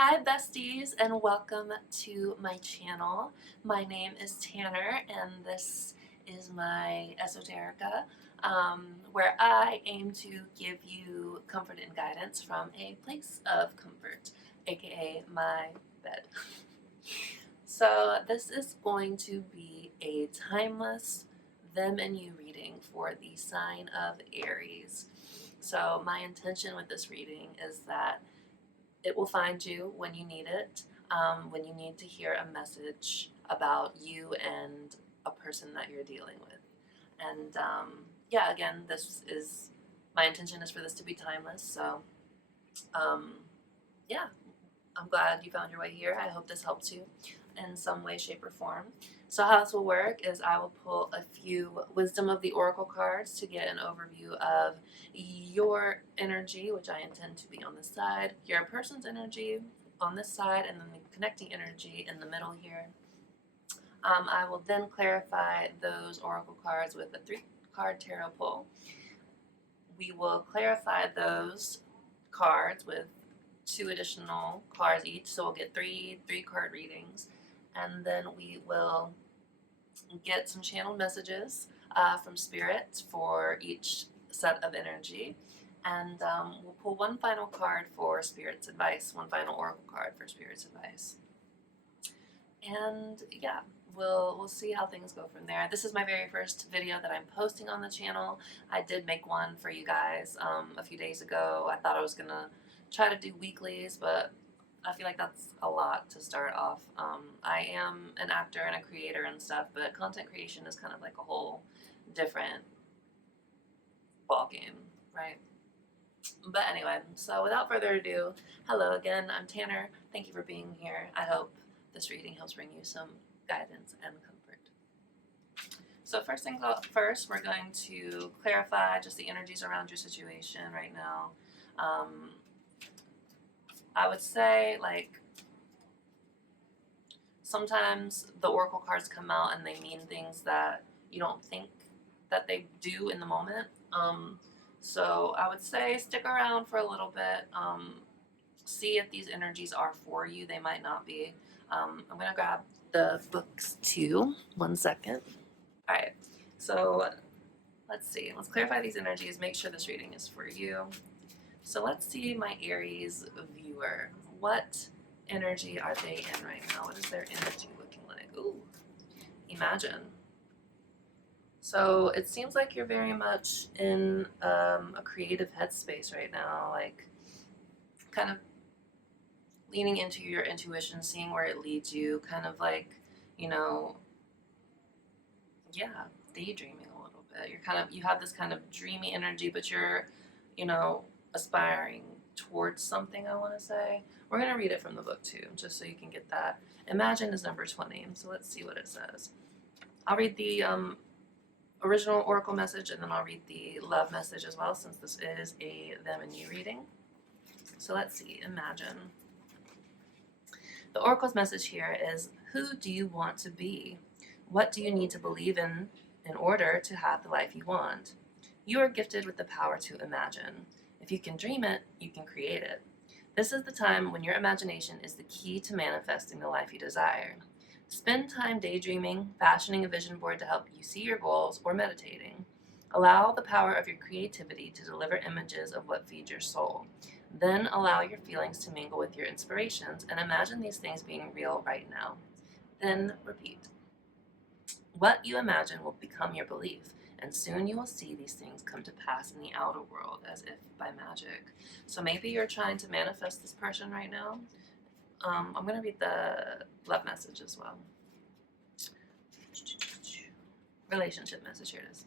Hi besties and welcome to my channel. My name is Tanner and this is my Esoterica, where I aim to give you comfort and guidance from a place of comfort, aka my bed. So this is going to be a timeless them and you reading for the sign of Aries. So my intention with this reading is that it will find you when you need it, when you need to hear a message about you and a person that you're dealing with. And yeah, again, this is my intention is for this to be timeless. So yeah, I'm glad you found your way here. I hope this helps you in some way, shape, or form. So how this will work is I will pull a few Wisdom of the Oracle cards to get an overview of your energy, which I intend to be on this side, your person's energy on this side, and then the connecting energy in the middle here. I will then clarify those Oracle cards with a 3-card tarot pull. We will clarify those cards with 2 additional cards each, so we'll get three card readings, and then we will get some channeled messages from spirit for each set of energy, and we'll pull one final card for spirit's advice, one final oracle card for spirit's advice, and yeah, we'll see how things go from there. This is my very first video that I'm posting on the channel. I did make one for you guys a few days ago. I thought I was gonna try to do weeklies, but I feel like that's a lot to start off. I am an actor and a creator and stuff, but content creation is kind of like a whole different ballgame, right? But anyway, so without further ado, hello again, I'm Tanner. Thank you for being here. I hope this reading helps bring you some guidance and comfort. So first things first, we're going to clarify just the energies around your situation right now. I would say, like, sometimes the oracle cards come out and they mean things that you don't think that they do in the moment. So I would say stick around for a little bit. See if these energies are for you. They might not be. I'm going to grab the books too. 1 second. All right. So let's see. Let's clarify these energies. Make sure this reading is for you. So let's see my Aries viewer. What energy are they in right now? What is their energy looking like? Ooh, imagine. So it seems like you're very much in a creative headspace right now, like kind of leaning into your intuition, seeing where it leads you, kind of like, you know, yeah, daydreaming a little bit. You have this kind of dreamy energy, but you're, aspiring towards something, I want to say. We're going to read it from the book too, just so you can get that. Imagine is number 20, so let's see what it says. I'll read the original oracle message, and then I'll read the love message as well, since this is a them and you reading. So let's see, imagine. The oracle's message here is, who do you want to be? What do you need to believe in order to have the life you want? You are gifted with the power to imagine. If you can dream it, you can create it. This is the time when your imagination is the key to manifesting the life you desire. Spend time daydreaming, fashioning a vision board to help you see your goals, or meditating. Allow the power of your creativity to deliver images of what feeds your soul. Then allow your feelings to mingle with your inspirations and imagine these things being real right now. Then repeat. What you imagine will become your belief, and soon you will see these things come to pass in the outer world as if by magic. So maybe you're trying to manifest this person right now. I'm going to read the love message as well. Relationship message, here it is.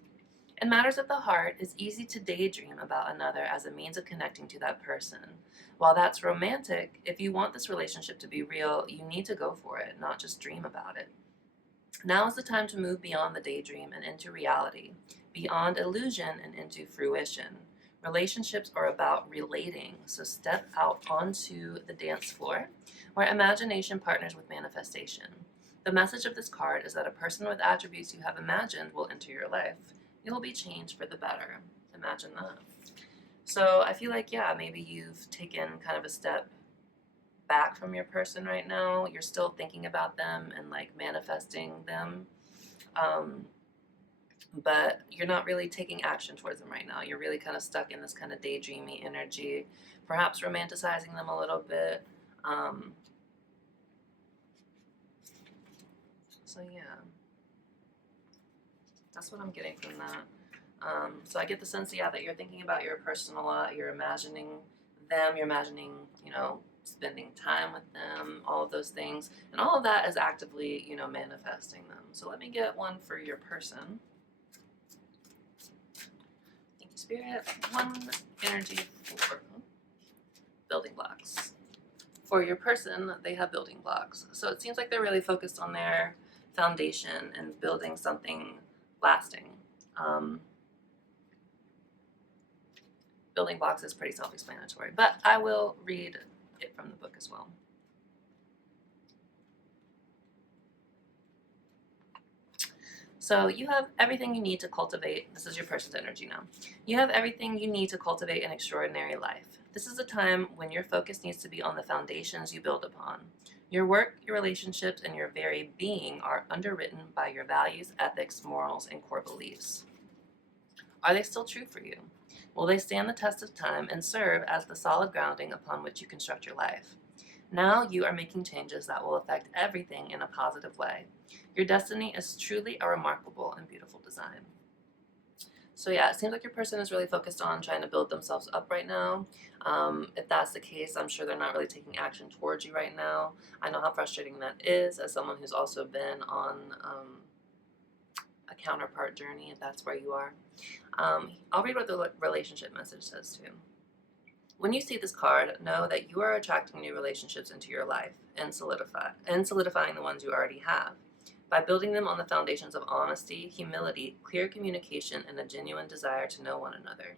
In matters of the heart, it's easy to daydream about another as a means of connecting to that person. While that's romantic, if you want this relationship to be real, you need to go for it, not just dream about it. Now is the time to move beyond the daydream and into reality, beyond illusion and into fruition. Relationships are about relating, so step out onto the dance floor, where imagination partners with manifestation. The message of this card is that a person with attributes you have imagined will enter your life. You'll be changed for the better. Imagine that. So I feel like, yeah, maybe you've taken kind of a step back from your person right now. You're still thinking about them and like manifesting them. But you're not really taking action towards them right now. You're really kind of stuck in this kind of daydreamy energy, perhaps romanticizing them a little bit. So yeah, that's what I'm getting from that. So I get the sense, yeah, that you're thinking about your person a lot. You're imagining them. You're imagining, you know, spending time with them, all of those things. And all of that is actively, you know, manifesting them. So let me get one for your person. Thank you, Spirit. One energy for building blocks. For your person, they have building blocks. So it seems like they're really focused on their foundation and building something lasting. Building blocks is pretty self-explanatory, but I will read it from the book as well. So you have everything you need to cultivate. This is your person's energy now. You have everything you need to cultivate an extraordinary life. This is a time when your focus needs to be on the foundations you build upon. Your work, your relationships, and your very being are underwritten by your values, ethics, morals, and core beliefs. Are they still true for you? Will they stand the test of time and serve as the solid grounding upon which you construct your life? Now you are making changes that will affect everything in a positive way. Your destiny is truly a remarkable and beautiful design. So yeah, it seems like your person is really focused on trying to build themselves up right now. If that's the case, I'm sure they're not really taking action towards you right now. I know how frustrating that is as someone who's also been on a counterpart journey, if that's where you are. I'll read what the relationship message says too. When you see this card, know that you are attracting new relationships into your life and solidifying the ones you already have. By building them on the foundations of honesty, humility, clear communication, and a genuine desire to know one another,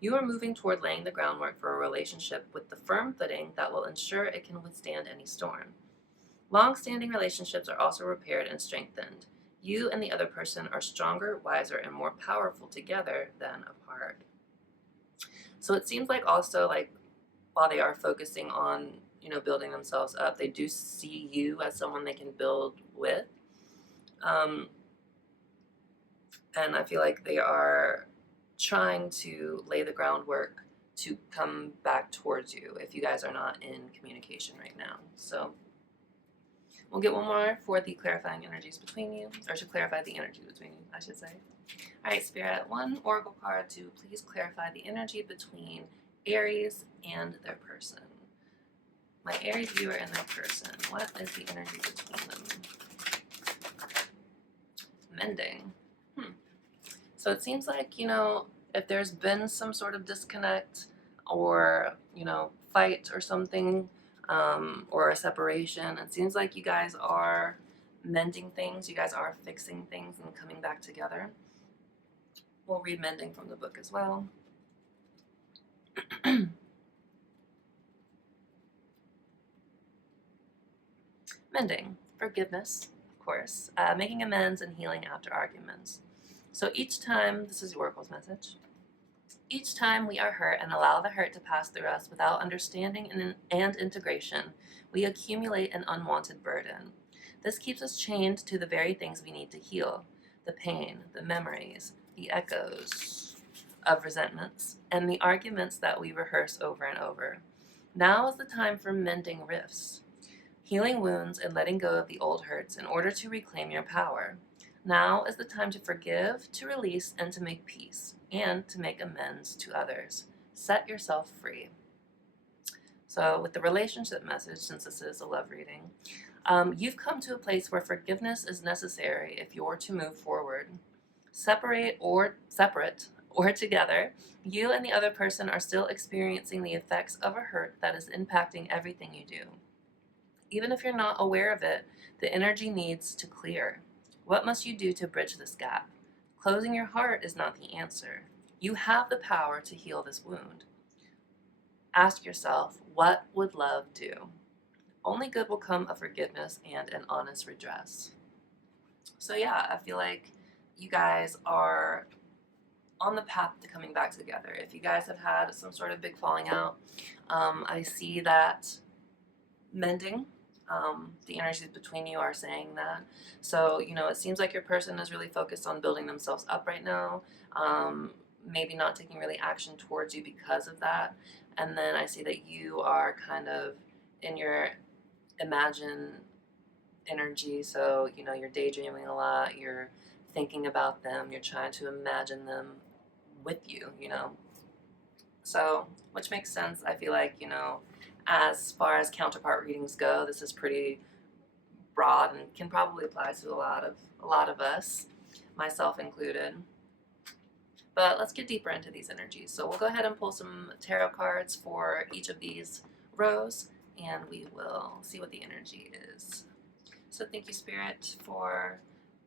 you are moving toward laying the groundwork for a relationship with the firm footing that will ensure it can withstand any storm. Long-standing relationships are also repaired and strengthened. You and the other person are stronger, wiser, and more powerful together than apart. So it seems like also, like, while they are focusing on, you know, building themselves up, they do see you as someone they can build with. And I feel like they are trying to lay the groundwork to come back towards you if you guys are not in communication right now. So we'll get one more for the clarifying energies between you, or to clarify the energy between you, I should say. All right, Spirit, one oracle card to please clarify the energy between Aries and their person. My Aries viewer and their person, what is the energy between them? Mending. So it seems like, you know, if there's been some sort of disconnect or, you know, fight or something, or a separation, it seems like you guys are mending things, you guys are fixing things and coming back together. We'll read mending from the book as well. Mending, forgiveness, of course, making amends and healing after arguments. So each time, this is the oracle's message, each time we are hurt and allow the hurt to pass through us without understanding and integration, we accumulate an unwanted burden. This keeps us chained to the very things we need to heal: the pain, the memories, the echoes of resentments, and the arguments that we rehearse over and over. Now is the time for mending rifts, healing wounds and letting go of the old hurts in order to reclaim your power. Now is the time to forgive, to release, and to make peace, and to make amends to others. Set yourself free. So with the relationship message, since this is a love reading, you've come to a place where forgiveness is necessary if you're to move forward. Separate or together, you and the other person are still experiencing the effects of a hurt that is impacting everything you do. Even if you're not aware of it, the energy needs to clear. What must you do to bridge this gap? Closing your heart is not the answer. You have the power to heal this wound. Ask yourself, what would love do? Only good will come of forgiveness and an honest redress. So yeah, I feel like you guys are on the path to coming back together. If you guys have had some sort of big falling out, I see that mending. The energies between you are saying that. So, you know, it seems like your person is really focused on building themselves up right now. Maybe not taking really action towards you because of that. And then I see that you are kind of in your imagine energy. So, you know, you're daydreaming a lot, you're thinking about them, you're trying to imagine them with you, you know. So, which makes sense. I feel like, you know, as far as counterpart readings go, this is pretty broad and can probably apply to a lot of us, myself included. But let's get deeper into these energies. So we'll go ahead and pull some tarot cards for each of these rows, and we will see what the energy is. So thank you, Spirit, for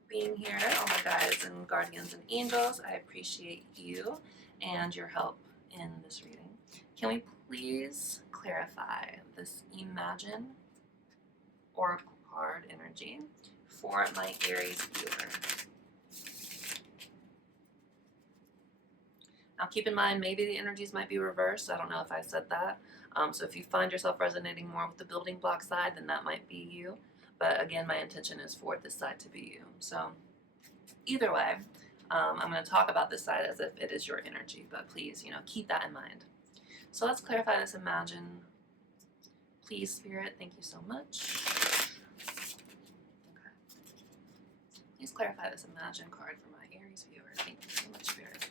being here, all my guides and guardians and angels. I appreciate you and your help in this reading. Can we please clarify this Imagine Oracle card energy for my Aries viewer? Now keep in mind, maybe the energies might be reversed. I don't know if I said that. So if you find yourself resonating more with the building block side, then that might be you. But again, my intention is for this side to be you. So either way, I'm going to talk about this side as if it is your energy. But please, you know, keep that in mind. So let's clarify this Imagine. Please, Spirit, thank you so much. Okay. Please clarify this Imagine card for my Aries viewer. Thank you so much, Spirit.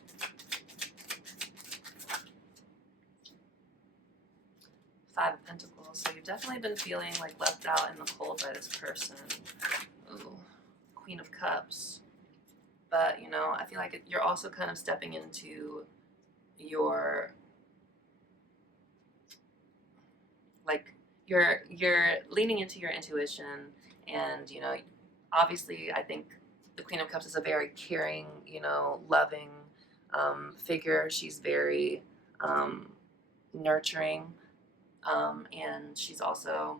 Five of Pentacles. So you've definitely been feeling like left out in the cold by this person. Ooh, Queen of Cups. But, you know, I feel like you're also kind of stepping into your, like, you're leaning into your intuition. And, you know, obviously I think the Queen of Cups is a very caring, you know, loving figure. She's very nurturing. And she's also,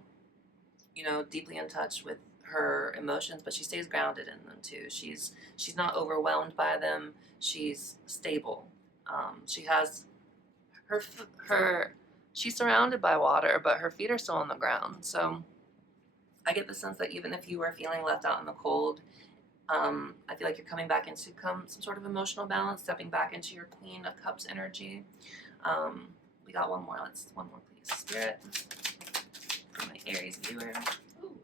you know, deeply in touch with her emotions, but she stays grounded in them too. She's not overwhelmed by them. She's stable. She has she's surrounded by water, but her feet are still on the ground. So I get the sense that even if you were feeling left out in the cold, I feel like you're coming back into some sort of emotional balance, stepping back into your Queen of Cups energy. We got one more. One more, please, Spirit, for my Aries viewer. Ooh,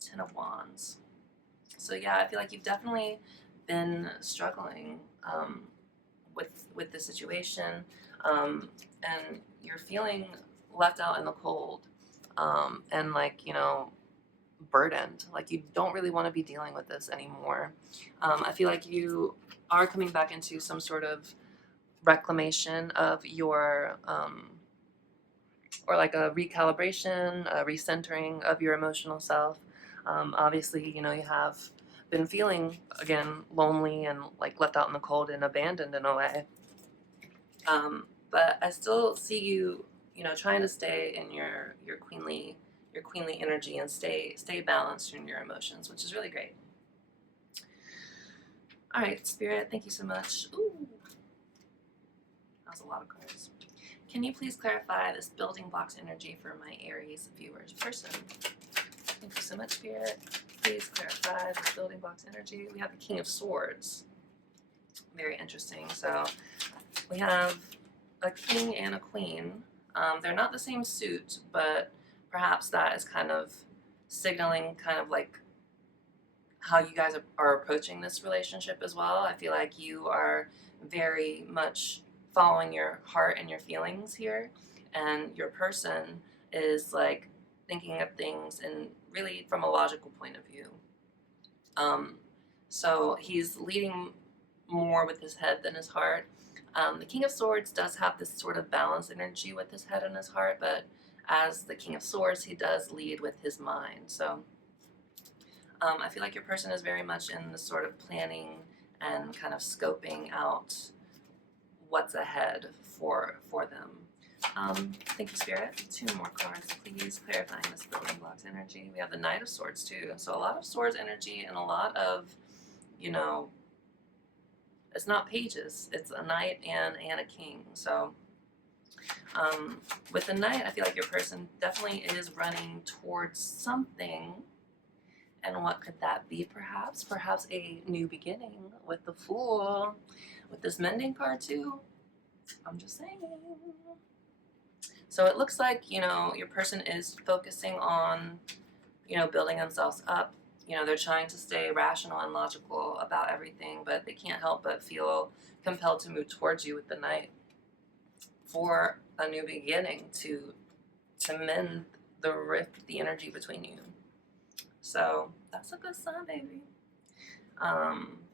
Ten of Wands. So yeah, I feel like you've definitely been struggling with the situation, and you're feeling left out in the cold, and like, you know, burdened. Like you don't really want to be dealing with this anymore. I feel like you are coming back into some sort of reclamation of your or like a recalibration, a recentering of your emotional self. Obviously, you know, you have been feeling, again, lonely and like left out in the cold and abandoned in a way. But I still see you, you know, trying to stay in your queenly energy and stay balanced in your emotions, which is really great. All right, Spirit, thank you so much. Ooh, that was a lot of cards. Can you please clarify this building blocks energy for my Aries viewers person? Thank you so much, Spirit. Please clarify this building blocks energy. We have the King of Swords. Very interesting. So we have a king and a queen. They're not the same suit, but perhaps that is kind of signaling kind of like how you guys are approaching this relationship as well. I feel like you are very much following your heart and your feelings here, and your person is like thinking of things and really from a logical point of view. So he's leading more with his head than his heart. The King of Swords does have this sort of balanced energy with his head and his heart, but as the King of Swords, he does lead with his mind. So I feel like your person is very much in the sort of planning and kind of scoping out what's ahead for them. Thank you, Spirit. Two more cards, please, clarifying this building blocks energy. We have the Knight of Swords, too. So a lot of Swords energy and a lot of, you know, it's not pages. It's a knight and a king. So With the Knight, I feel like your person definitely is running towards something. And what could that be, perhaps? Perhaps a new beginning with the Fool, with this mending card too. I'm just saying. So it looks like, you know, your person is focusing on, you know, building themselves up. You know, they're trying to stay rational and logical about everything, but they can't help but feel compelled to move towards you with the Knight for a new beginning, to mend the rift, the energy between you. So that's a good sign, baby.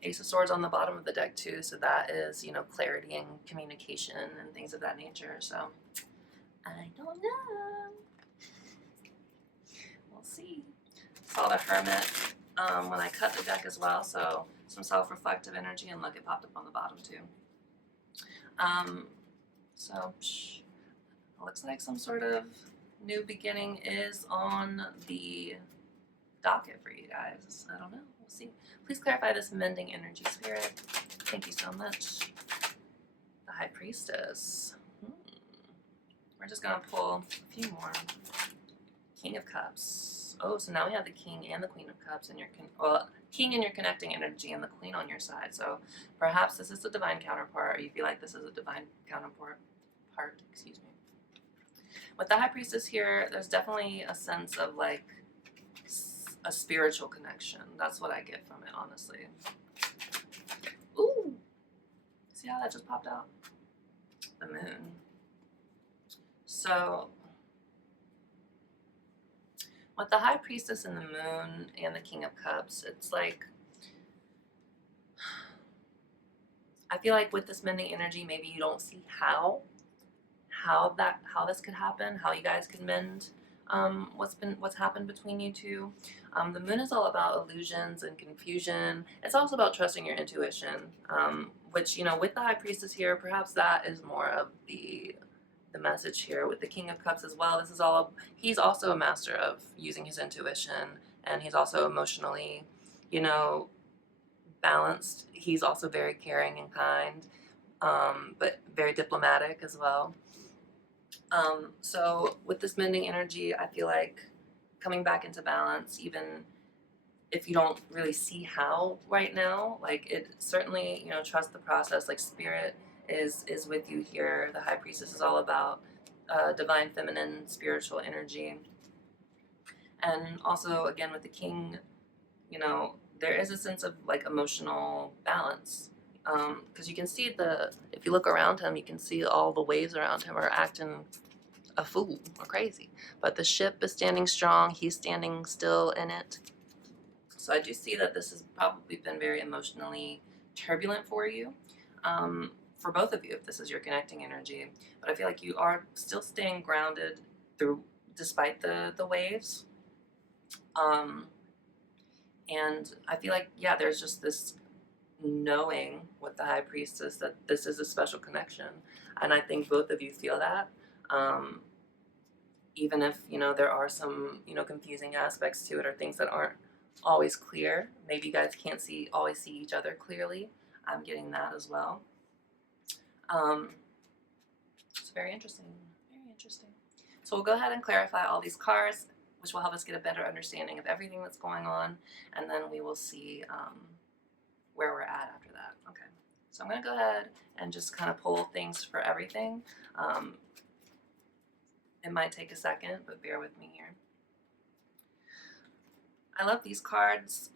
Ace of Swords on the bottom of the deck too, so that is, you know, clarity and communication and things of that nature. So I don't know. We'll see. Saw the Hermit when I cut the deck as well, so some self-reflective energy, and look, it popped up on the bottom too. So it looks like some sort of new beginning is on the docket for you guys. I don't know. We'll see. Please clarify this mending energy, Spirit. Thank you so much. The High Priestess. We're just going to pull a few more. King of Cups. Oh, so now we have the King and the Queen of Cups in your King in your connecting energy and the Queen on your side. So perhaps this is a divine counterpart, or you feel like this is a divine counterpart. Excuse me. With the High Priestess here, there's definitely a sense of like a spiritual connection. That's what I get from it, honestly. Ooh! See how that just popped out? The Moon. So, with the High Priestess and the Moon and the King of Cups, it's like, I feel like with this mending energy, maybe you don't see how this could happen, how you guys could mend what's happened between you two. The Moon is all about illusions and confusion. It's also about trusting your intuition, which, you know, with the High Priestess here, perhaps that is more of the message here. With the King of Cups as well, this is all, he's also a master of using his intuition, and he's also emotionally, you know, balanced. He's also very caring and kind, but very diplomatic as well. So with this mending energy, I feel like coming back into balance, even if you don't really see how right now, like, it certainly, you know, trust the process. Like, Spirit is with you here. The High Priestess is all about divine feminine spiritual energy. And also, again, with the King, you know, there is a sense of like emotional balance, because you can see if you look around him, you can see all the waves around him are acting a fool or crazy, but the ship is standing strong. He's standing still in it. So I do see that this has probably been very emotionally turbulent for you, for both of you, if this is your connecting energy. But I feel like you are still staying grounded despite the waves. And I feel like, yeah, there's just this knowing with the High Priestess that this is a special connection. And I think both of you feel that. Even if, you know, there are some, you know, confusing aspects to it, or things that aren't always clear. Maybe you guys can't always see each other clearly. I'm getting that as well. It's very interesting. Very interesting. So we'll go ahead and clarify all these cards, which will help us get a better understanding of everything that's going on, and then we will see where we're at after that. Okay, so I'm going to go ahead and just kind of pull things for everything. It might take a second, but bear with me here. I love these cards.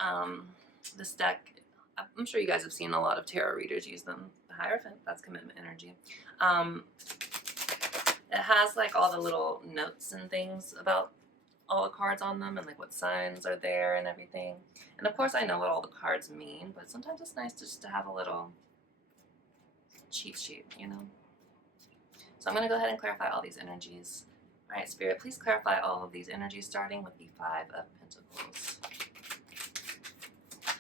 This deck, I'm sure you guys have seen a lot of tarot readers use them. The Hierophant, that's commitment energy. It has like all the little notes and things about all the cards on them, and like what signs are there and everything. And of course I know what all the cards mean, but sometimes it's nice just to have a little cheat sheet, you know? So I'm going to go ahead and clarify all these energies. All right, Spirit, please clarify all of these energies, starting with the Five of Pentacles.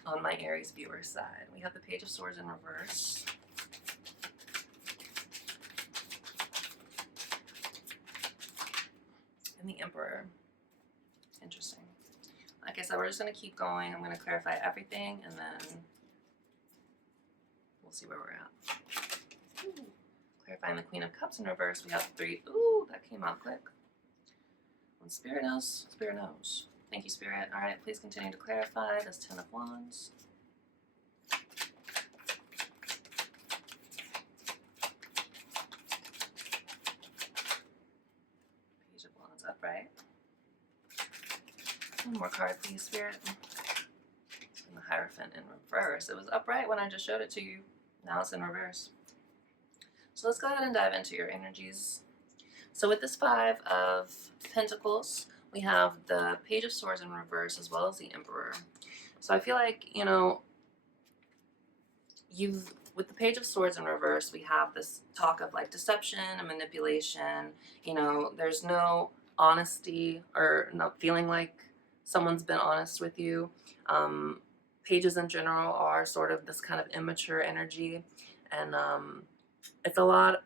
On my Aries viewer side, we have the Page of Swords in reverse. And the Emperor. Interesting. Like I said, we're just going to keep going. I'm going to clarify everything, and then we'll see where we're at. Ooh. Clarifying the Queen of Cups in reverse, we have 3. Ooh, that came out quick. When Spirit knows, Spirit knows. Thank you, Spirit. All right, please continue to clarify this 10 of Wands. Page of Wands upright. One more card, please, Spirit. And the Hierophant in reverse. It was upright when I just showed it to you. Now it's in reverse. So let's go ahead and dive into your energies. So with this 5 of Pentacles, we have the Page of Swords in reverse as well as the Emperor. So I feel like, you know, with the Page of Swords in reverse, we have this talk of like deception and manipulation. You know, there's no honesty or not feeling like someone's been honest with you. Pages in general are sort of this kind of immature energy, and it's a lot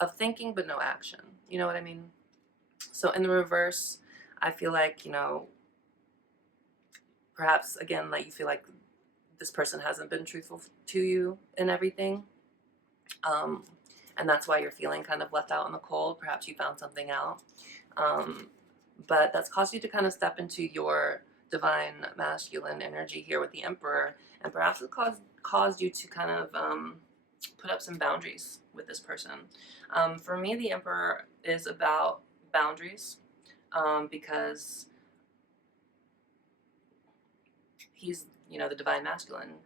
of thinking but no action. You know what I mean? So in the reverse, I feel like, you know, perhaps again, like you feel like this person hasn't been truthful to you in everything. And that's why you're feeling kind of left out in the cold. Perhaps you found something out. But that's caused you to kind of step into your divine masculine energy here with the Emperor. And perhaps it caused you to kind of put up some boundaries with this person. For me, the Emperor is about boundaries because he's, you know, the divine masculine.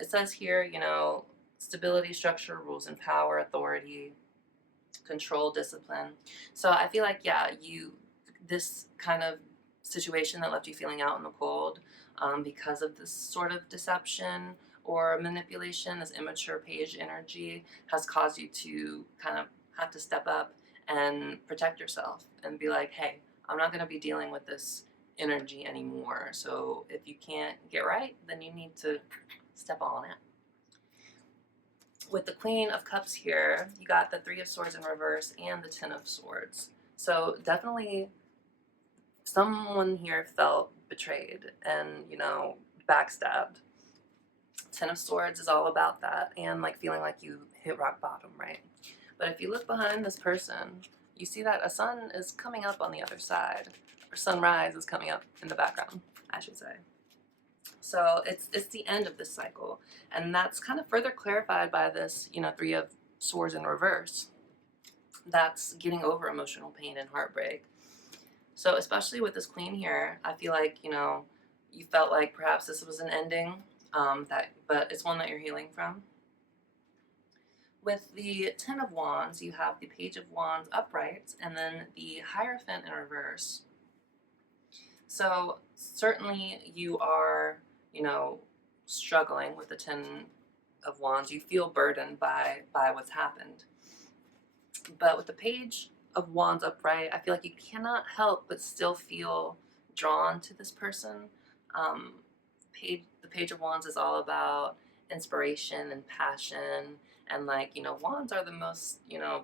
It says here, you know, stability, structure, rules and power, authority, control, discipline. So I feel like, yeah, this kind of situation that left you feeling out in the cold because of this sort of deception or manipulation, this immature page energy has caused you to kind of have to step up and protect yourself and be like, hey, I'm not going to be dealing with this energy anymore. So if you can't get right, then you need to step on it. With the Queen of Cups here, you got the 3 of Swords in reverse and the 10 of Swords. So definitely someone here felt betrayed and, you know, backstabbed. 10 of Swords is all about that and like feeling like you hit rock bottom, right? But if you look behind this person, you see that a sun is coming up on the other side, or sunrise is coming up in the background, I should say. So it's the end of this cycle, and that's kind of further clarified by this, you know, 3 of Swords in reverse. That's getting over emotional pain and heartbreak. So especially with this Queen here, I feel like, you know, you felt like perhaps this was an ending, but it's one that you're healing from. With the 10 of Wands, you have the Page of Wands upright and then the Hierophant in reverse. So certainly you are, you know, struggling with the 10 of Wands. You feel burdened by what's happened. But with the Page of Wands upright, I feel like you cannot help but still feel drawn to this person. The Page of Wands is all about inspiration and passion, and like, you know, wands are the most, you know,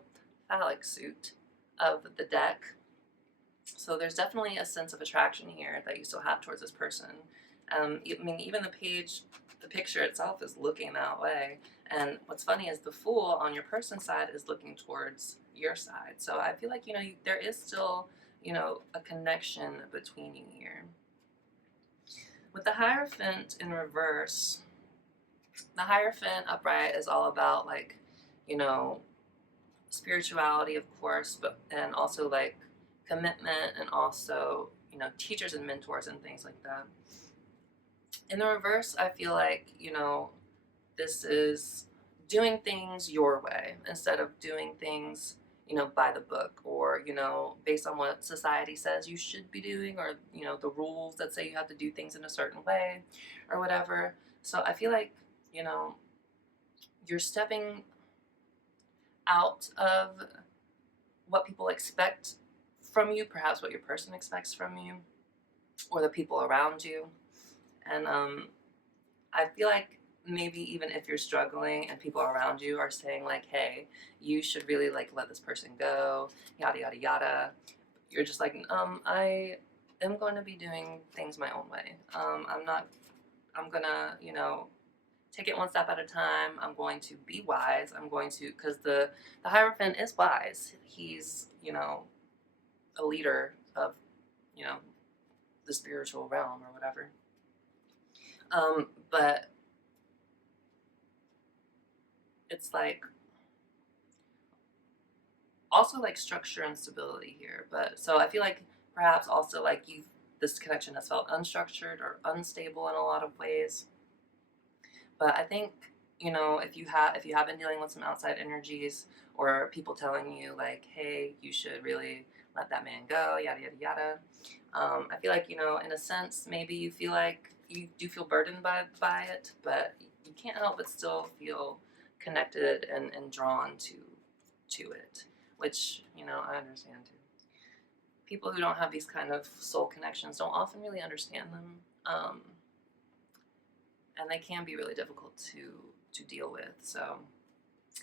phallic suit of the deck. So there's definitely a sense of attraction here that you still have towards this person. I mean, even the picture itself is looking that way. And what's funny is the Fool on your person's side is looking towards your side. So I feel like, you know, there is still, you know, a connection between you here. With the Hierophant in reverse, the Hierophant upright is all about, like, you know, spirituality, of course, but and also like commitment, and also, you know, teachers and mentors and things like that. In the reverse, I feel like, you know, this is doing things your way instead of doing things, you know, by the book, or, you know, based on what society says you should be doing, or, you know, the rules that say you have to do things in a certain way or whatever. So I feel like, you know, you're stepping out of what people expect from you, perhaps what your person expects from you, or the people around you. And I feel like maybe even if you're struggling and people around you are saying like, hey, you should really like let this person go, yada yada yada, you're just like, I am going to be doing things my own way. I'm gonna, you know, take it one step at a time. I'm going to be wise. I'm going to, because the Hierophant is wise. He's, you know, a leader of, you know, the spiritual realm or whatever. But it's like also like structure and stability here. But so I feel like perhaps also like this connection has felt unstructured or unstable in a lot of ways. But I think, you know, if you have been dealing with some outside energies or people telling you like, hey, you should really let that man go, yada yada yada. I feel like, you know, in a sense, maybe you feel like you do feel burdened by it, but you can't help but still feel connected and drawn to it, which, you know, I understand too. People who don't have these kind of soul connections don't often really understand them, and they can be really difficult to deal with. So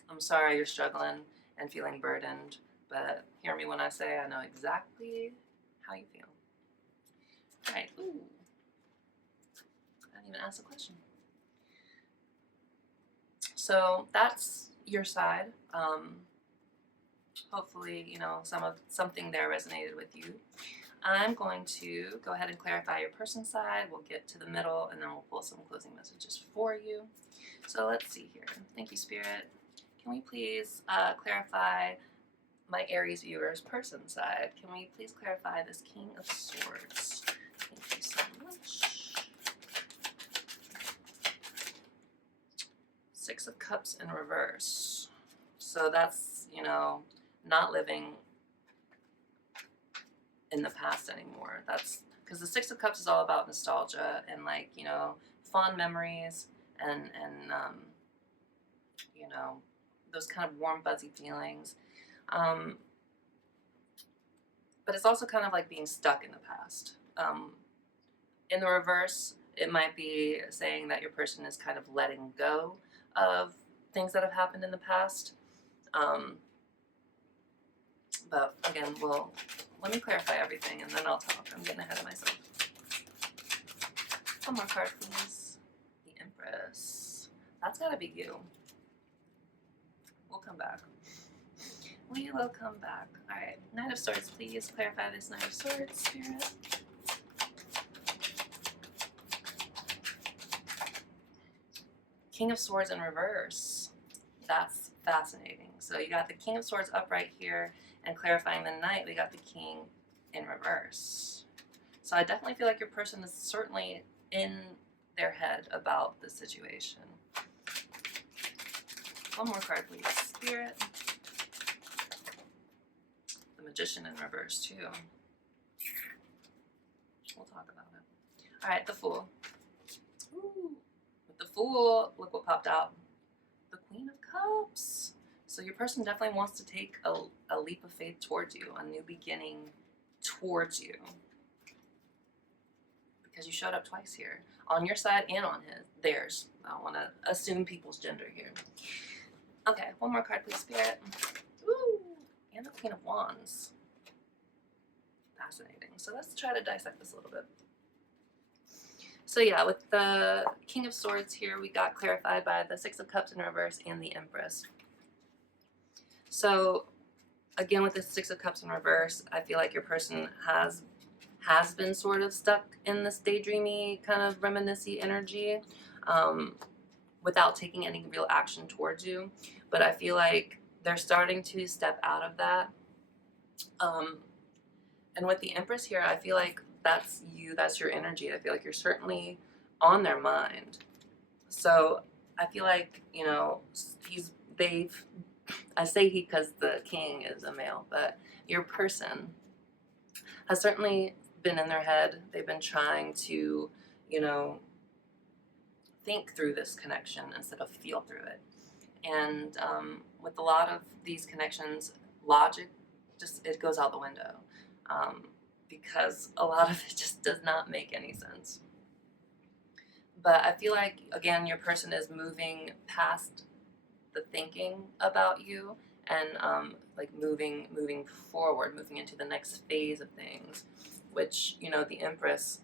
I'm sorry you're struggling and feeling burdened, but hear me when I say I know exactly how you feel. All right. Ooh. I didn't even ask a question. So that's your side. Hopefully, you know, something there resonated with you. I'm going to go ahead and clarify your person side. We'll get to the middle, and then we'll pull some closing messages for you. So let's see here. Thank you, Spirit. Can we please clarify my Aries viewers' person side? Can we please clarify this King of Swords? Thank you so much. Six of Cups in reverse. So that's, you know, not living in the past anymore. That's because the Six of Cups is all about nostalgia and, like, you know, fond memories and you know, those kind of warm fuzzy feelings. But it's also kind of like being stuck in the past. In the reverse, it might be saying that your person is kind of letting go of things that have happened in the past. But again, well, let me clarify everything and then I'll talk. I'm getting ahead of myself. One more card, please. The Empress. That's gotta be you. We'll come back. We will come back. All right. Knight of Swords, please clarify this Knight of Swords, Spirit. King of Swords in reverse. That's fascinating. So you got the King of Swords upright here, and clarifying the Knight, we got the King in reverse. So I definitely feel like your person is certainly in their head about the situation. One more card, please, Spirit. The Magician in reverse, too. We'll talk about it. All right, the Fool. Ooh. With the Fool, look what popped out. The Queen of Cups. So your person definitely wants to take a leap of faith towards you, a new beginning towards you. Because you showed up twice here. On your side and on theirs. I don't want to assume people's gender here. Okay, one more card, please, Spirit. Ooh, and the Queen of Wands. Fascinating. So let's try to dissect this a little bit. So yeah, with the King of Swords here, we got clarified by the Six of Cups in reverse and the Empress. So again, with the Six of Cups in reverse, I feel like your person has been sort of stuck in this daydreamy kind of reminiscent energy without taking any real action towards you. But I feel like they're starting to step out of that. And with the Empress here, I feel like that's you, that's your energy. I feel like you're certainly on their mind. So I feel like, you know, I say he because the king is a male, but your person has certainly been in their head. They've been trying to, you know, think through this connection instead of feel through it. And with a lot of these connections, logic it goes out the window because a lot of it just does not make any sense. But I feel like, again, your person is moving past the thinking about you and like moving forward, moving into the next phase of things, which, you know, the Empress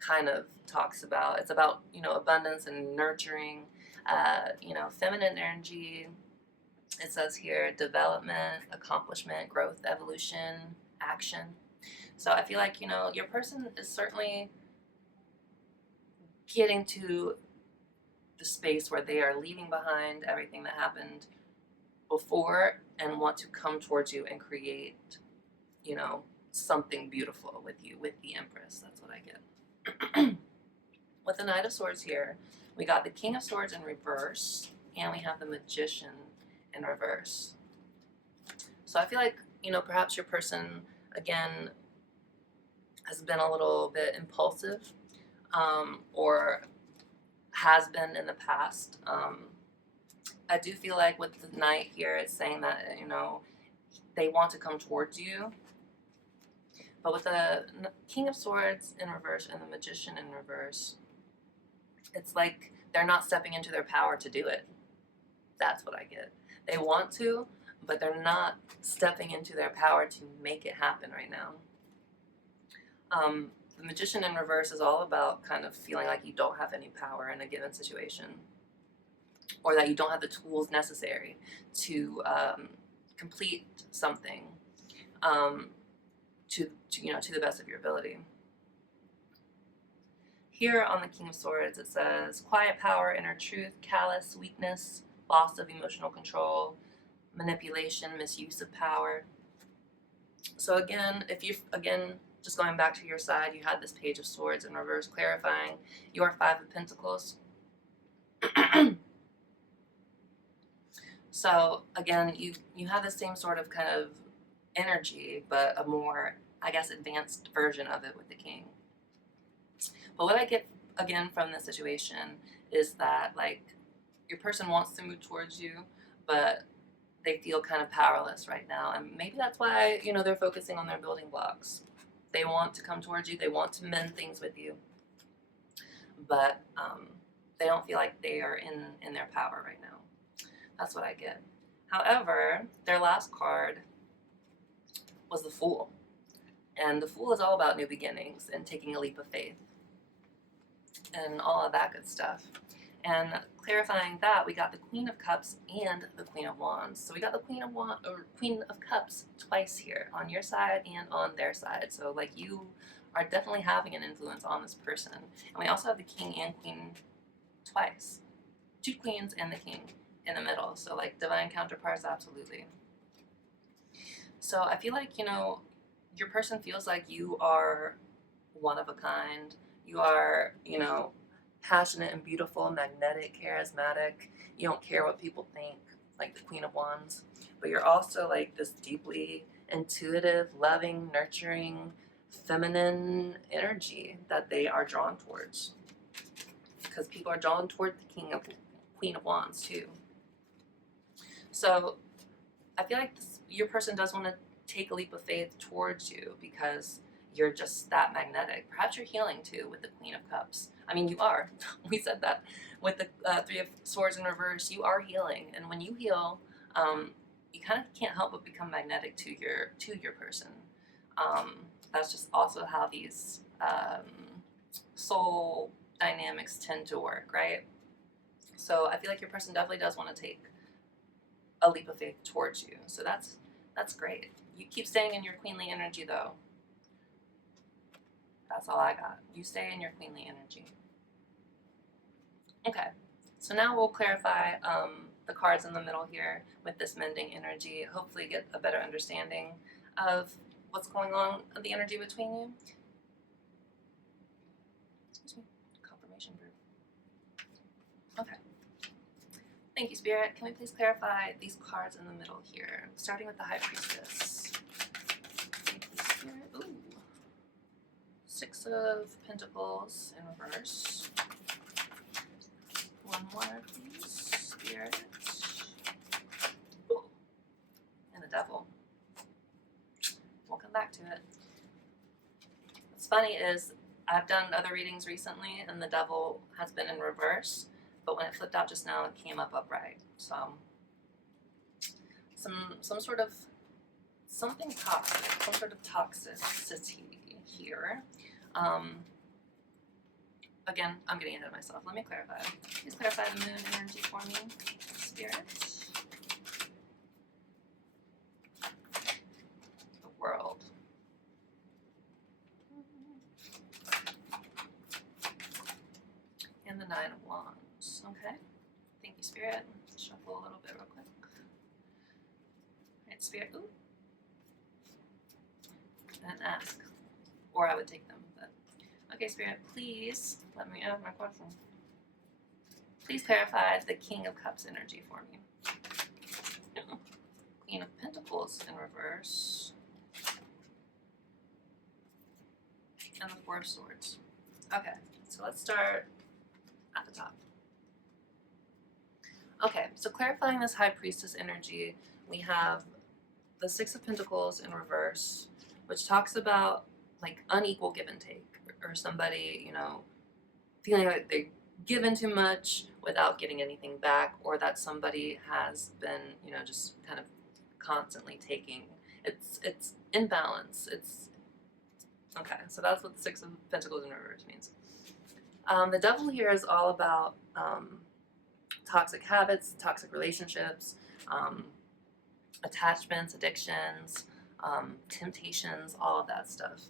kind of talks about. It's about, you know, abundance and nurturing, you know, feminine energy. It says here development, accomplishment, growth, evolution, action. So I feel like, you know, your person is certainly getting to the space where they are leaving behind everything that happened before and want to come towards you and create, you know, something beautiful with you, with the Empress. That's what I get. With the Knight of Swords here, we got the King of Swords in reverse, and we have the Magician in reverse. So I feel like, you know, perhaps your person, again, has been a little bit impulsive, or has been in the past. I do feel like with the Knight here, it's saying that, you know, they want to come towards you. But with the King of Swords in reverse and the Magician in reverse, it's like they're not stepping into their power to do it. That's what I get. They want to, but they're not stepping into their power to make it happen right now. The Magician in reverse is all about kind of feeling like you don't have any power in a given situation, or that you don't have the tools necessary to complete something to you know, to the best of your ability. Here on the King of Swords, it says quiet power, inner truth, callous, weakness, loss of emotional control, manipulation, misuse of power. So again, if you just going back to your side, you had this Page of Swords in reverse, clarifying your Five of Pentacles. So again, you have the same sort of kind of energy, but a more, I guess, advanced version of it with the King. But what I get again from this situation is that, like, your person wants to move towards you, but they feel kind of powerless right now, and maybe that's why, you know, they're focusing on their building blocks. They want to come towards you, they want to mend things with you, but they don't feel like they are in their power right now. That's what I get. However, their last card was the Fool, and the Fool is all about new beginnings and taking a leap of faith and all of that good stuff. And clarifying that, we got the Queen of Cups and the Queen of Wands. So we got the Queen of Cups twice here, on your side and on their side. So like, you are definitely having an influence on this person. And we also have the King and Queen twice. Two queens and the King in the middle. So like, divine counterparts, absolutely. So I feel like, you know, your person feels like you are one of a kind. You are, you know, passionate and beautiful, magnetic, charismatic. You don't care what people think, like the Queen of Wands. But you're also like this deeply intuitive, loving, nurturing, feminine energy that they are drawn towards. Because people are drawn toward the Queen of Wands too. So I feel like your person does want to take a leap of faith towards you because you're just that magnetic. Perhaps you're healing too with the Queen of Cups. I mean, you are. We said that. With the Three of Swords in reverse, you are healing, and when you heal, you kind of can't help but become magnetic to your person. That's just also how these soul dynamics tend to work, right? So I feel like your person definitely does want to take a leap of faith towards you. So that's great. You keep staying in your queenly energy though. That's all I got. You stay in your queenly energy. Okay, so now we'll clarify the cards in the middle here with this mending energy. Hopefully get a better understanding of what's going on in the energy between you. Excuse me, confirmation group. Okay. Thank you, Spirit. Can we please clarify these cards in the middle here, starting with the High Priestess? Thank you, Spirit. Ooh. Six of Pentacles in reverse. One more, please, Spirit. Ooh. And the Devil. We'll come back to it. What's funny is I've done other readings recently, and the Devil has been in reverse, but when it flipped out just now, it came up upright. So some sort of something toxic, some sort of toxicity here. Again, I'm getting ahead of myself. Let me clarify. Please clarify the moon energy for me, Spirit. The world. And the Nine of Wands. Okay. Thank you, Spirit. Shuffle a little bit real quick. Alright, Spirit. Ooh. And ask. Or I would take them. But okay, Spirit, please let me ask my question. Please clarify the King of Cups energy for me. Queen of Pentacles in reverse. And the Four of Swords. Okay, so let's start at the top. Okay, so clarifying this High Priestess energy, we have the Six of Pentacles in reverse, which talks about like unequal give and take, or somebody, you know, feeling like they given too much without getting anything back, or that somebody has been, you know, just kind of constantly taking. It's imbalance. It's okay. So that's what the Six of Pentacles in reverse means. The Devil here is all about toxic habits, toxic relationships, attachments, addictions, temptations, all of that stuff.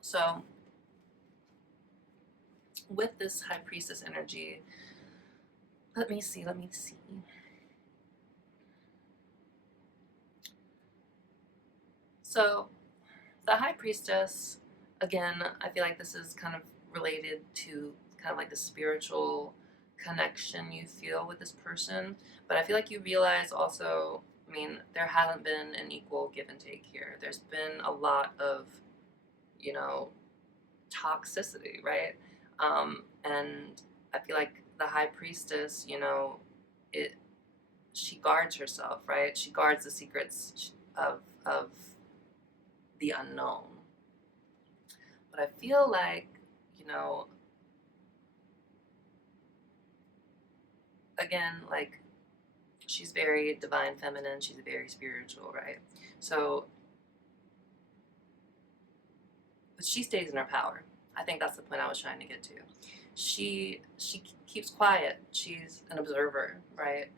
So with this High Priestess energy, let me see. So the High Priestess, again, I feel like this is kind of related to kind of like the spiritual connection you feel with this person, but I feel like you realize also, I mean, there hasn't been an equal give and take here. There's been a lot of, you know, toxicity, right? And I feel like the High Priestess, you know, she guards herself, right? She guards the secrets of the unknown. But I feel like, you know, again, like, she's very divine feminine, she's very spiritual, right? So, but she stays in her power. I think that's the point I was trying to get to. She keeps quiet. She's an observer, right?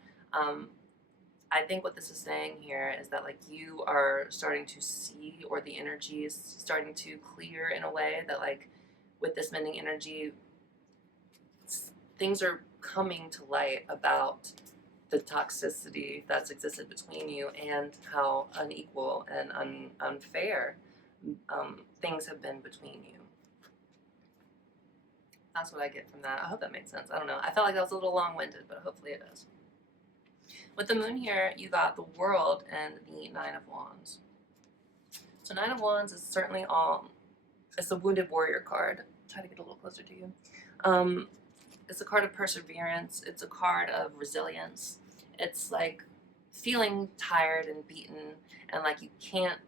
I think what this is saying here is that like you are starting to see, or the energy is starting to clear in a way that like with this mending energy, things are coming to light about the toxicity that's existed between you and how unequal and unfair things have been between you. That's what I get from that. I hope that made sense. I don't know. I felt like that was a little long-winded, but hopefully it does. With the moon here, you got the World and the Nine of Wands. So Nine of Wands is certainly it's a wounded warrior card. Try to get a little closer to you. It's a card of perseverance. It's a card of resilience. It's like feeling tired and beaten, and like you can't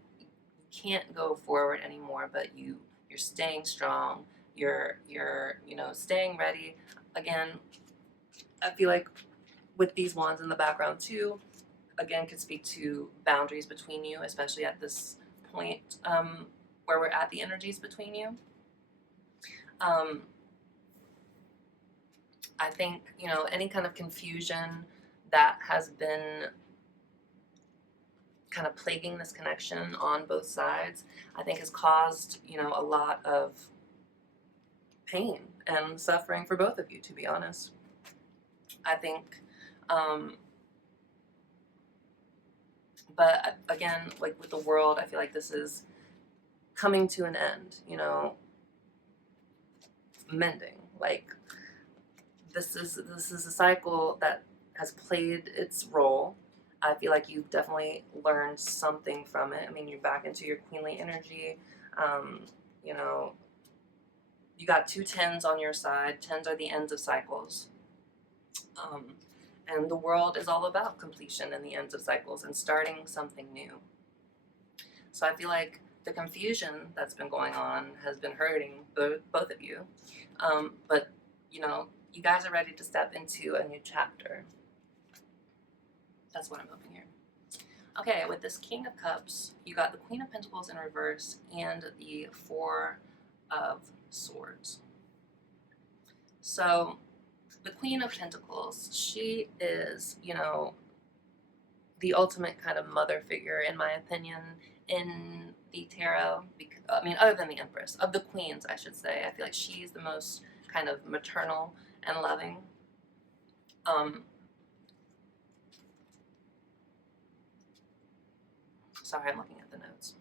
go forward anymore, but you're staying strong. You're you know, staying ready. Again, I feel like with these wands in the background too, again, could speak to boundaries between you, especially at this point where we're at the energies between you. I think, you know, any kind of confusion that has been kind of plaguing this connection on both sides, I think has caused, you know, a lot of pain and suffering for both of you, to be honest. I think, but again, like with the World, I feel like this is coming to an end, you know, mending. Like this is a cycle that has played its role. I feel like you've definitely learned something from it. I mean, you're back into your queenly energy. You know, you got two tens on your side. Tens are the ends of cycles. And the World is all about completion and the ends of cycles and starting something new. So I feel like the confusion that's been going on has been hurting both of you. But, you know, you guys are ready to step into a new chapter. That's what I'm hoping here. Okay, with this King of Cups, you got the Queen of Pentacles in reverse and the Four of Swords. So the Queen of Pentacles, she is, you know, the ultimate kind of mother figure, in my opinion, in the tarot. Because, I mean, other than the Empress, of the queens, I should say, I feel like she's the most kind of maternal and loving. Sorry, I'm looking at the notes.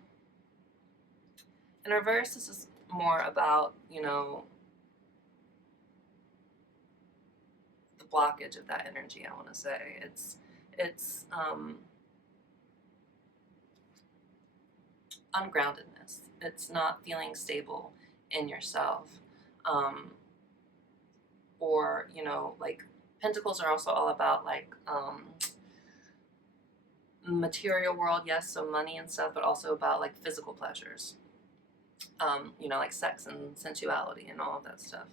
In reverse, this is more about, you know, the blockage of that energy, I want to say. It's ungroundedness. It's not feeling stable in yourself. Or, you know, like, pentacles are also all about, like, material world, yes, so money and stuff, but also about, like, physical pleasures. You know, like sex and sensuality and all of that stuff.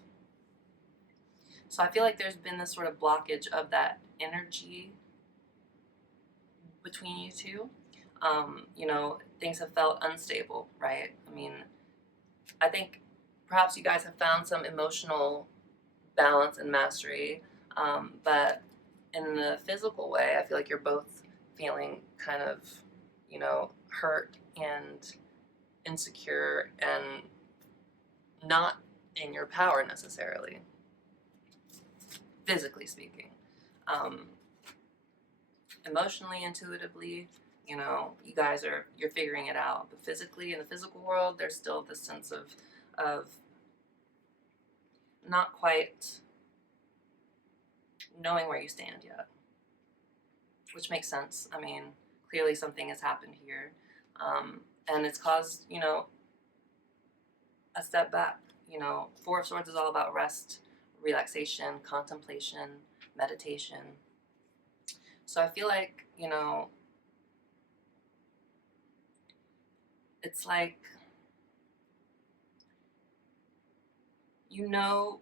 So I feel like there's been this sort of blockage of that energy between you two. You know, things have felt unstable, right? I mean, I think perhaps you guys have found some emotional balance and mastery, but in the physical way, I feel like you're both feeling kind of, you know, hurt and insecure and not in your power necessarily, physically speaking. Emotionally, intuitively, you know, you guys you're figuring it out. But physically, in the physical world, there's still this sense of not quite knowing where you stand yet, which makes sense. I mean, clearly something has happened here, and it's caused, you know, a step back. You know, Four of Swords is all about rest, relaxation, contemplation, meditation. So I feel like, you know, it's like, you know,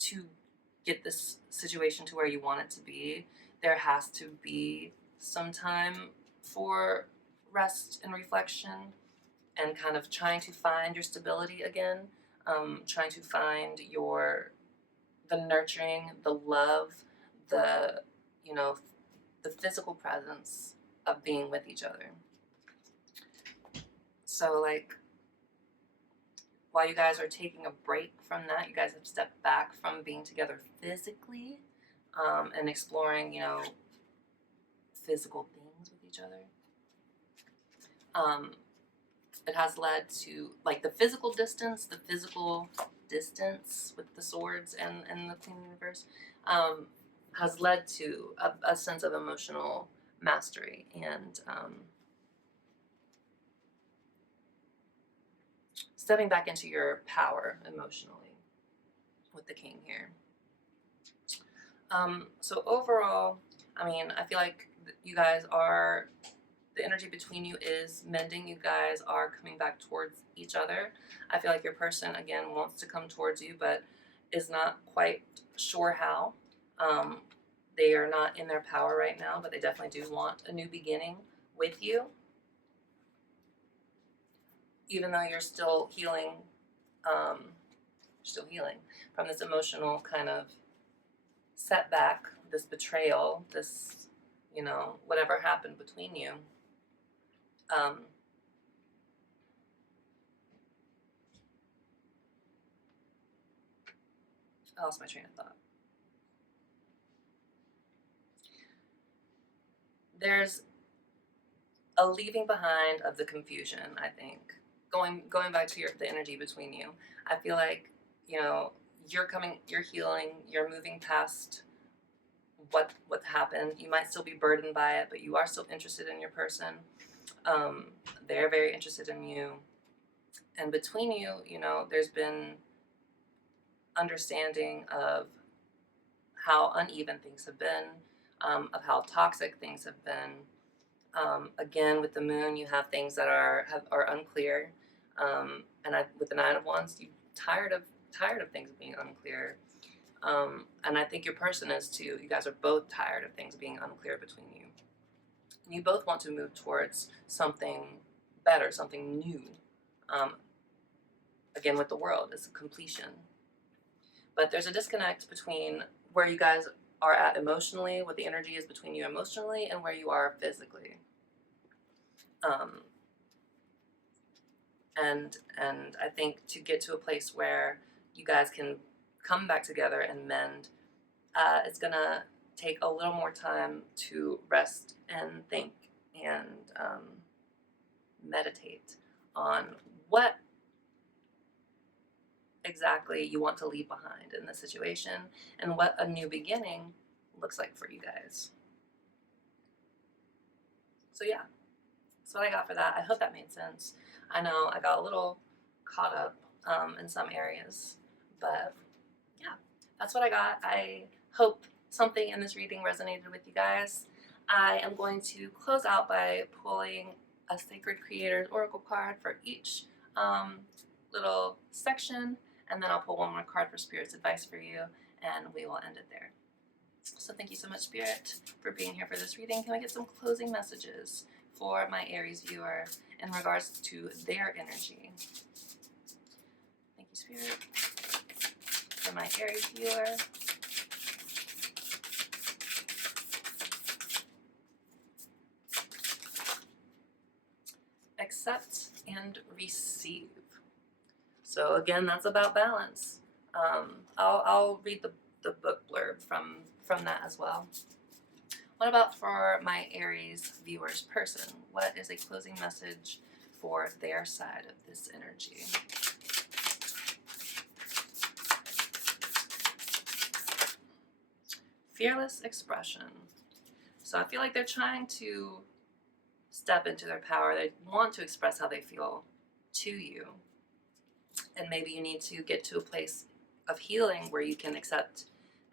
to get this situation to where you want it to be, there has to be some time for rest and reflection and kind of trying to find your stability again, trying to find the nurturing, the love, the, you know, the physical presence of being with each other. So, like, while you guys are taking a break from that, you guys have stepped back from being together physically, and exploring, you know, physical things with each other. It has led to, like, the physical distance with the swords and the Queen Universe, has led to a sense of emotional mastery and stepping back into your power emotionally with the King here. So overall, I mean, I feel like you guys are, the energy between you is mending. You guys are coming back towards each other. I feel like your person, again, wants to come towards you, but is not quite sure how. They are not in their power right now, but they definitely do want a new beginning with you. Even though you're still healing, from this emotional kind of setback, this betrayal, this, you know, whatever happened between you. I lost my train of thought. There's a leaving behind of the confusion, I think. Going back to the energy between you, I feel like, you know, you're healing, you're moving past what happened. You might still be burdened by it, but you are still interested in your person. They're very interested in you. And between you, you know, there's been understanding of how uneven things have been, of how toxic things have been. Again, with the moon, you have things that are unclear, and with the Nine of Wands, you're tired of things being unclear, and I think your person is too. You guys are both tired of things being unclear between you, and you both want to move towards something better, something new. Again, with the World, it's a completion. But there's a disconnect between where you guys are at emotionally, what the energy is between you emotionally, and where you are physically. And I think to get to a place where you guys can come back together and mend, it's gonna take a little more time to rest and think and meditate on what exactly you want to leave behind in this situation and what a new beginning looks like for you guys. So yeah, that's what I got for that. I hope that made sense. I know I got a little caught up in some areas, but yeah, that's what I got. I hope something in this reading resonated with you guys. I am going to close out by pulling a Sacred Creators Oracle card for each little section, and then I'll pull one more card for Spirit's advice for you, and we will end it there. So thank you so much, Spirit, for being here for this reading. Can we get some closing messages for my Aries viewer in regards to their energy? Thank you, Spirit. For my Aries viewer. Accept and receive. So again, that's about balance. I'll read the book blurb from that as well. What about for my Aries viewers person? What is a closing message for their side of this energy? Fearless expression. So I feel like they're trying to step into their power. They want to express how they feel to you. And maybe you need to get to a place of healing where you can accept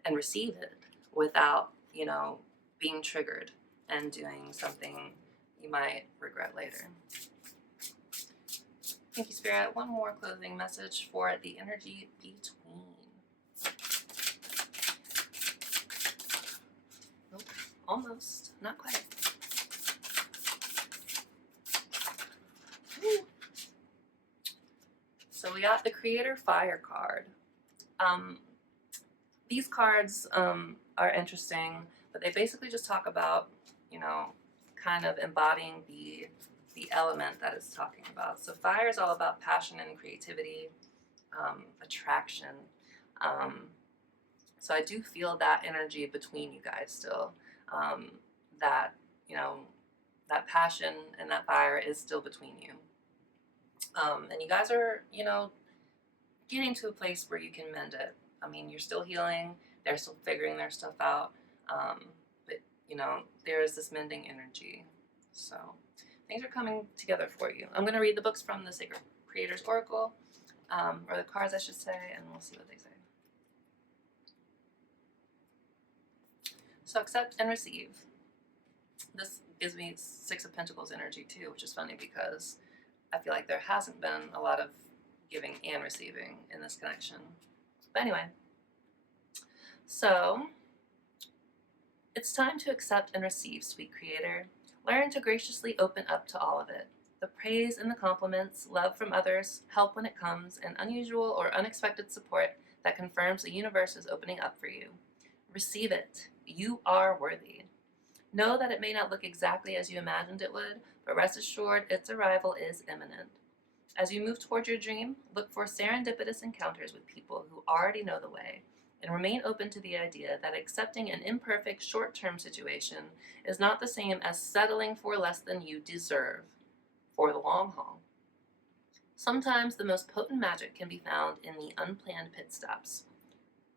and receive it without, you know, being triggered and doing something you might regret later. Thank you, Spirit. One more closing message for the energy between. Nope, almost. Not quite. Woo. So we got the Creator Fire card. These cards are interesting, but they basically just talk about, you know, kind of embodying the element that it's talking about. So fire is all about passion and creativity, attraction. So I do feel that energy between you guys still. That, you know, that passion and that fire is still between you. And you guys are, you know, getting to a place where you can mend it. I mean, you're still healing. They're still figuring their stuff out. But, you know, there is this mending energy. So things are coming together for you. I'm going to read the books from the Sacred Creators Oracle, or the cards, I should say, and we'll see what they say. So accept and receive. This gives me Six of Pentacles energy too, which is funny because I feel like there hasn't been a lot of giving and receiving in this connection. But anyway, so it's time to accept and receive, sweet Creator. Learn to graciously open up to all of it. The praise and the compliments, love from others, help when it comes, and unusual or unexpected support that confirms the universe is opening up for you. Receive it. You are worthy. Know that it may not look exactly as you imagined it would, but rest assured its arrival is imminent. As you move toward your dream, look for serendipitous encounters with people who already know the way, and remain open to the idea that accepting an imperfect short-term situation is not the same as settling for less than you deserve for the long haul. Sometimes the most potent magic can be found in the unplanned pit stops.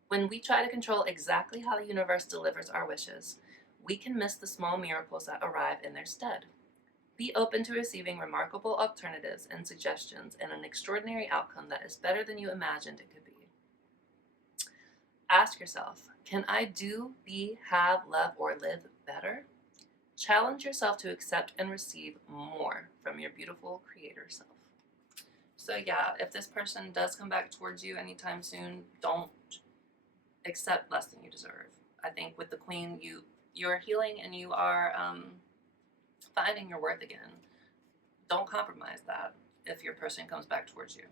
When we try to control exactly how the universe delivers our wishes, we can miss the small miracles that arrive in their stead. Be open to receiving remarkable alternatives and suggestions and an extraordinary outcome that is better than you imagined it could be. Ask yourself, can I do, be, have, love, or live better? Challenge yourself to accept and receive more from your beautiful Creator self. So yeah, if this person does come back towards you anytime soon, don't accept less than you deserve. I think with the Queen, you're healing and you are finding your worth again. Don't compromise that if your person comes back towards you.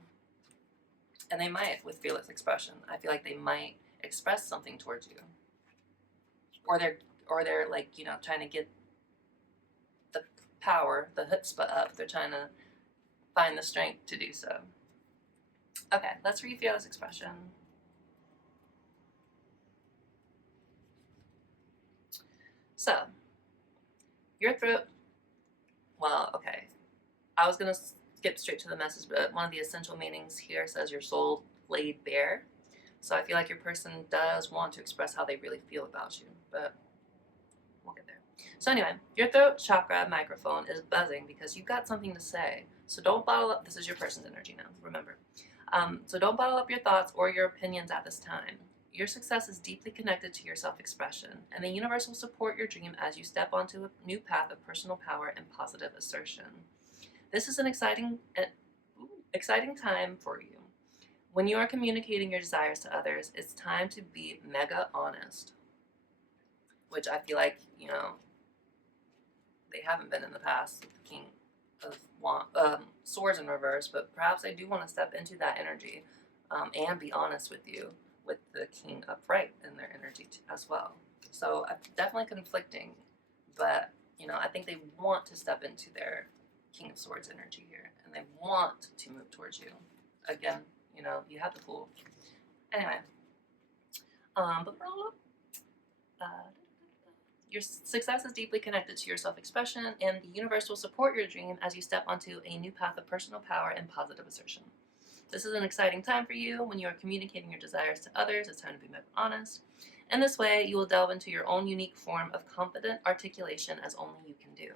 And they might with fearless expression. I feel like they might express something towards you. Or they're like, you know, trying to get the power, the chutzpah up. They're trying to find the strength to do so. Okay, let's read fearless expression. So, your throat, well, okay. I was going to skip straight to the message, but one of the essential meanings here says your soul laid bare. So I feel like your person does want to express how they really feel about you, but we'll get there. So anyway, your throat chakra microphone is buzzing because you've got something to say. So don't bottle up. This is your person's energy now, remember. So don't bottle up your thoughts or your opinions at this time. Your success is deeply connected to your self-expression, and the universe will support your dream as you step onto a new path of personal power and positive assertion. This is an exciting time for you. When you are communicating your desires to others, it's time to be mega honest, which I feel like, you know, they haven't been in the past with the King of Swords in reverse, but perhaps I do want to step into that energy and be honest with you with the King upright in their energy as well. So definitely conflicting, but, you know, I think they want to step into their King of Swords energy here, and they want to move towards you. Again, you know, you have the Fool. Anyway, your success is deeply connected to your self-expression, and the universe will support your dream as you step onto a new path of personal power and positive assertion. This is an exciting time for you. When you are communicating your desires to others, it's time to be honest. In this way, you will delve into your own unique form of confident articulation as only you can do.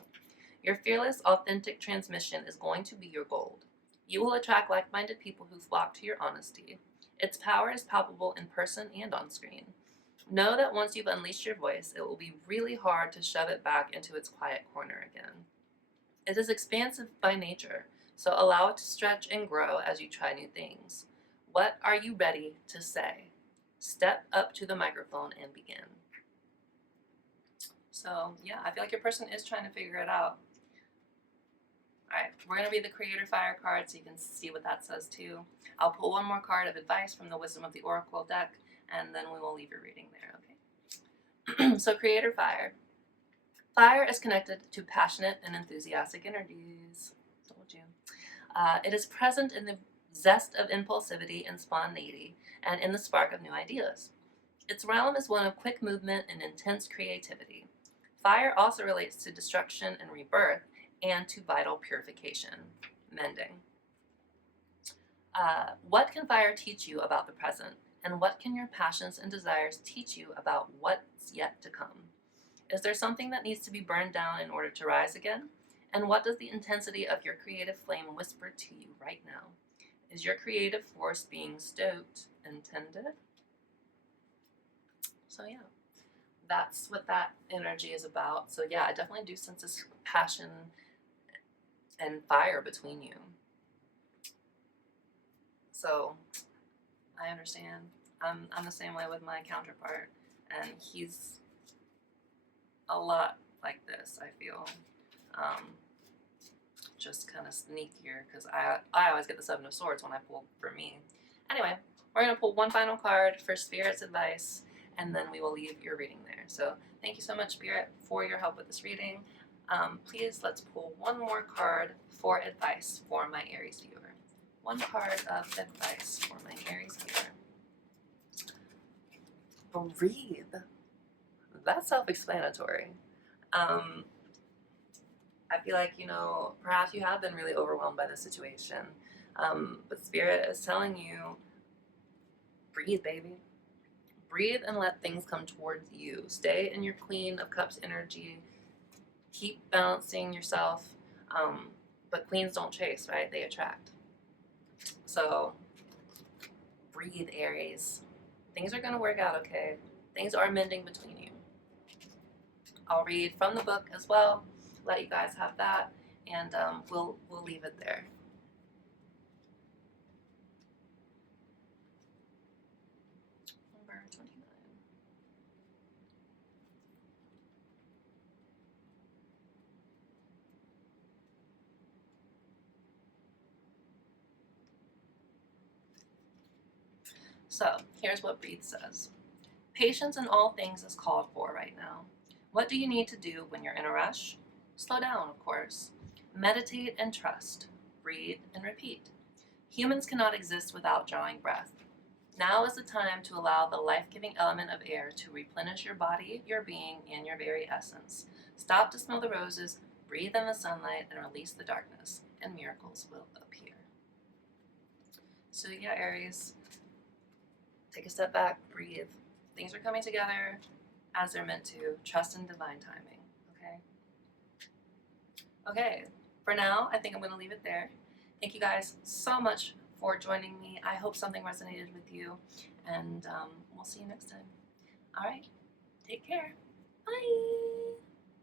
Your fearless, authentic transmission is going to be your gold. You will attract like-minded people who flock to your honesty. Its power is palpable in person and on screen. Know that once you've unleashed your voice, it will be really hard to shove it back into its quiet corner again. It is expansive by nature, so allow it to stretch and grow as you try new things. What are you ready to say? Step up to the microphone and begin. So, yeah, I feel like your person is trying to figure it out. Alright, we're going to read the Creator Fire card so you can see what that says too. I'll pull one more card of advice from the Wisdom of the Oracle deck, and then we will leave your reading there, okay? So, Creator Fire. Fire is connected to passionate and enthusiastic energies. Told you. It is present in the zest of impulsivity and spontaneity, and in the spark of new ideas. Its realm is one of quick movement and intense creativity. Fire also relates to destruction and rebirth, and to vital purification, mending. What can fire teach you about the present? And what can your passions and desires teach you about what's yet to come? Is there something that needs to be burned down in order to rise again? And what does the intensity of your creative flame whisper to you right now? Is your creative force being stoked and tended? So yeah, that's what that energy is about. So yeah, I definitely do sense this passion and fire between you. So I understand. I'm the same way with my counterpart, and he's a lot like this, I feel. Just kind of sneakier, because I always get the Seven of Swords when I pull for me. Anyway, we're going to pull one final card for Spirit's advice, and then we will leave your reading there. So thank you so much, Spirit, for your help with this reading. Please, let's pull one more card for advice for my Aries viewer. One card of advice for my Aries viewer. Breathe. That's self-explanatory. I feel like, you know, perhaps you have been really overwhelmed by the situation. But Spirit is telling you, breathe, baby. Breathe and let things come towards you. Stay in your Queen of Cups energy. Keep balancing yourself. But queens don't chase, right? They attract. So breathe, Aries. Things are going to work out okay. Things are mending between you. I'll read from the book as well. Let you guys have that, and we'll leave it there. Number 29. So here's what Breathe says. Patience in all things is called for right now. What do you need to do when you're in a rush? Slow down, of course. Meditate and trust. Breathe and repeat. Humans cannot exist without drawing breath. Now is the time to allow the life-giving element of air to replenish your body, your being, and your very essence. Stop to smell the roses, breathe in the sunlight, and release the darkness, and miracles will appear. So yeah, Aries, take a step back, breathe. Things are coming together as they're meant to. Trust in divine timing, okay? Okay, for now, I think I'm going to leave it there. Thank you guys so much for joining me. I hope something resonated with you, and we'll see you next time. All right, take care. Bye.